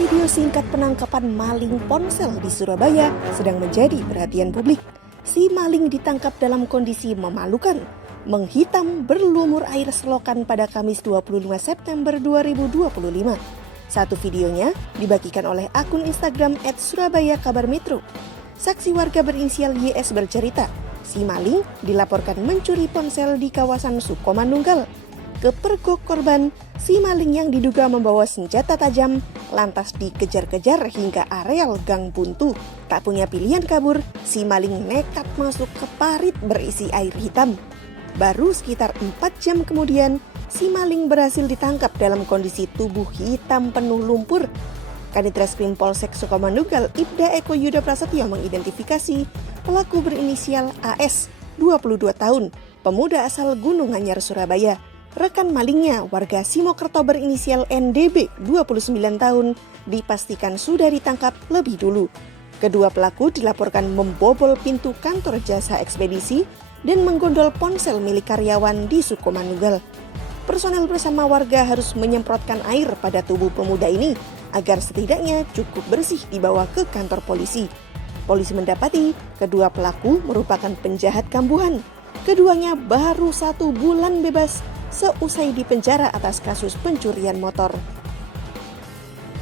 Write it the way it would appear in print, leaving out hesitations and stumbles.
Video singkat penangkapan maling ponsel di Surabaya sedang menjadi perhatian publik. Si maling ditangkap dalam kondisi memalukan, menghitam berlumur air selokan pada Kamis 25 September 2025. Satu videonya dibagikan oleh akun Instagram @SurabayaKabarMetro. Saksi warga berinisial YS bercerita, si maling dilaporkan mencuri ponsel di kawasan Sukomanunggal. Kepergok korban, si maling yang diduga membawa senjata tajam lantas dikejar-kejar hingga areal Gang Buntu. Tak punya pilihan kabur, si maling nekat masuk ke parit berisi air hitam. Baru sekitar 4 jam kemudian, si maling berhasil ditangkap dalam kondisi tubuh hitam penuh lumpur. Kanit Reskrim Polsek Sukomanunggal Ibda Eko Yuda Prasetyo mengidentifikasi pelaku berinisial AS, 22 tahun, pemuda asal Gunung Anyar, Surabaya. Rekan malingnya, warga Simokerto berinisial NDB, 29 tahun, dipastikan sudah ditangkap lebih dulu. Kedua pelaku dilaporkan membobol pintu kantor jasa ekspedisi dan menggondol ponsel milik karyawan di Sukomanunggal. Personel bersama warga harus menyemprotkan air pada tubuh pemuda ini agar setidaknya cukup bersih dibawa ke kantor polisi. Polisi mendapati kedua pelaku merupakan penjahat kambuhan. Keduanya baru 1 bulan bebas seusai dipenjara atas kasus pencurian motor.